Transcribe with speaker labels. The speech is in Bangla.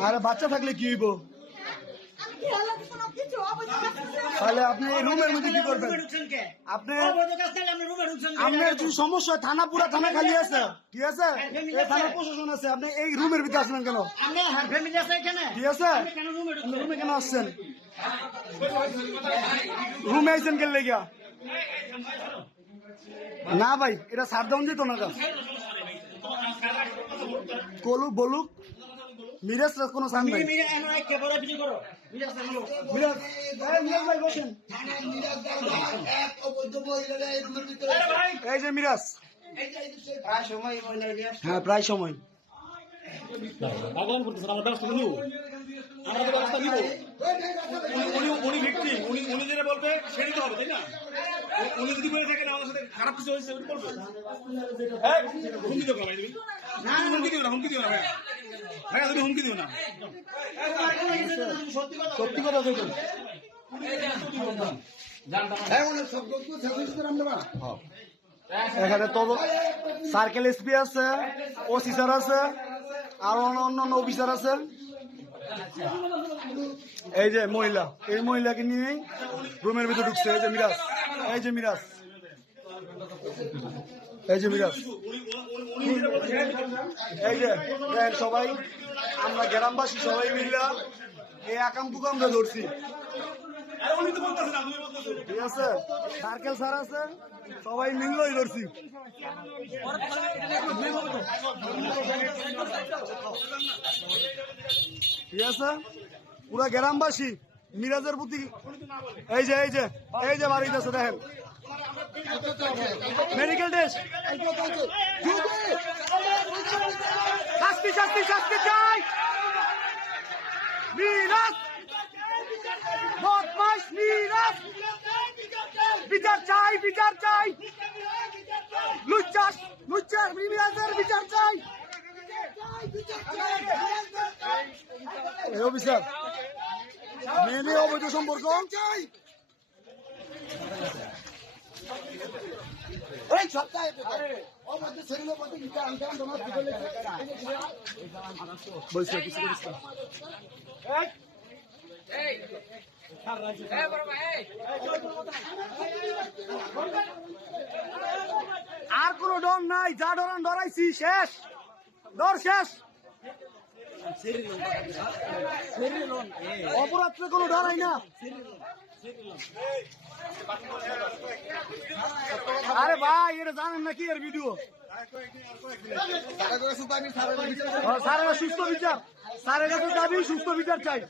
Speaker 1: আরে বাচ্চা থাকলে কি হইব। তাহলে আপনি রুমের মধ্যে কি করবেন আপনি আপনার যদি সমস্যা হয়, থানা পুরা থানা খালি আছে ঠিক আছে থানা প্রশাসন আছে আপনি এই রুমের ভিতরে আসলেন কেন ঠিক আছে রুমে কেন আসছেন রুমে আইছেন কেন লেগিয়া না ভাই এটা সার দেওয়া যেত না কলু বলুক। মিরাজ কোনো সান নাই। এই যে মিরাজ। হ্যাঁ প্রায় সময়।
Speaker 2: বাগান করতেছেন আমরা ব্যবস্থা নিব আমরা তো ব্যবস্থা নিব। উনি উনি ভিক্টিম উনি উনি যেটা বলবে সেটাই তো হবে তাই না? উনি যদি বলে থাকেন আমাদের সাথে খারাপ কিছু হয়েছে উনি বলবে হুমকি দিও না ভাই তুমি? হুমকি দিও না হুমকি দিও না ভাই। ভাই তুমি হুমকি দিও না।
Speaker 1: সত্যি কথা কইবেন এখানে তো সার্কেল এসপি আছে ওসি স্যার আছে। আর অন্য অন্য অফিসার আছে? এই যে মহিলা, এই মহিলাকে নিয়েই রুমের ভিতরে ঢুকছে। এই যে মিরাজ, এই যে মিরাজ, এই যে মিরাজ। এই যে সবাই, আমরা গ্রামবাসী সবাই মিললা এই আকাম কুকামটা ধরছি। ঠিক আছে? সার্কেল স্যার আছে? সবাই মিললই ধরছি। ঠিক আছে? পুরা গ্রামবাসী মিরাজের প্রতি এই যে এই যে এই যে বাড়িতে আছে দেখেন। মেডিকেল টেস্ট শাস্তি শাস্তি শাস্তি চাই। মিরাজ। বদমাস মিরাজ। বিচার চাই বিচার চাই। লুচ্চাস লুচ্চাস মিরাজের বিচার চাই। এই অফিসার মেনে অবৈধ সম্পর্ক। চাই বলছে কিছু করিস না। আর কোন ডর নাই, যা ডরান ডরাইছি, শেষ। ডর শেষ। অপরাধে কোনো ডরাই না। আরে ভাই, এটা জানেন না কি এর ভিডিও? স্যারেরা সুস্থ বিচার। স্যারের কাছে দাবি সুস্থ বিচার চাই।